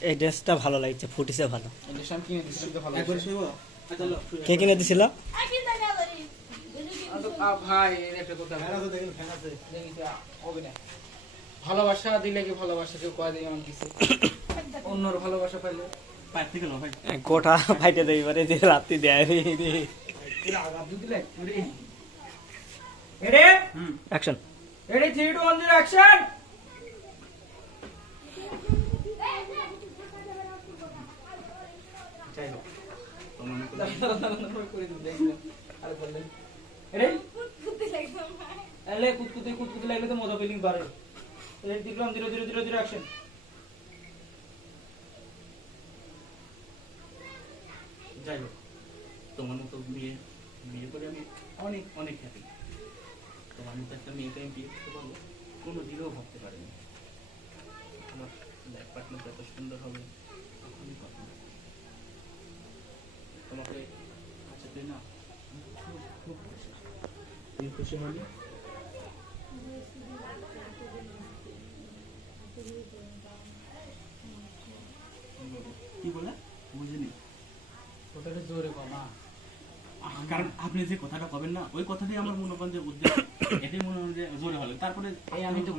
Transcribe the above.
এই ড্রেসটা ভালো লাগছে ফুটিছে ভালো। আচ্ছা লো কে কিনে দিছিল? আ তো, আ, ভাই এর একটা কথা ফ্যান আছে দেখেন ফ্যান আছে। দেখি তো, হবে না। ভালোবাসা দিলে কি ভালোবাসা কেউ কয় আমার দিছে? অন্যর ভালোবাসা পাইলে। গোটা ফাইটে দেই পারে যে রাত্রি দেয়। রে হুম action ready three two one zero action কুতকুতে কুতকুতে লাগলে তো মজা বাড়ে। অ্যাকশন যাই হোক তোমার মতো বিয়ে বিয়ে করে আমি অনেক অনেক হ্যাপি তোমার মতো একটা মেয়েকে আমি বিয়ে করতে পারব কোনো দিনও ভাবতে পারিনি। আমার লাইফ পার্টনার এত সুন্দর হবে ভাবিনি। তোমাকে আচ্ছা তুই না আমি খুব খুব খুশি হলি কি বলে? বুঝিনি। ওটাকে জোরে কমা কারণ আপনি যে কথাটা কবেন না ওই কথাটাই আমার মনে করেন যে উদ্দেশ্য। এটাই মনে হয় যে জোরে হলে তারপরে এই আমি তো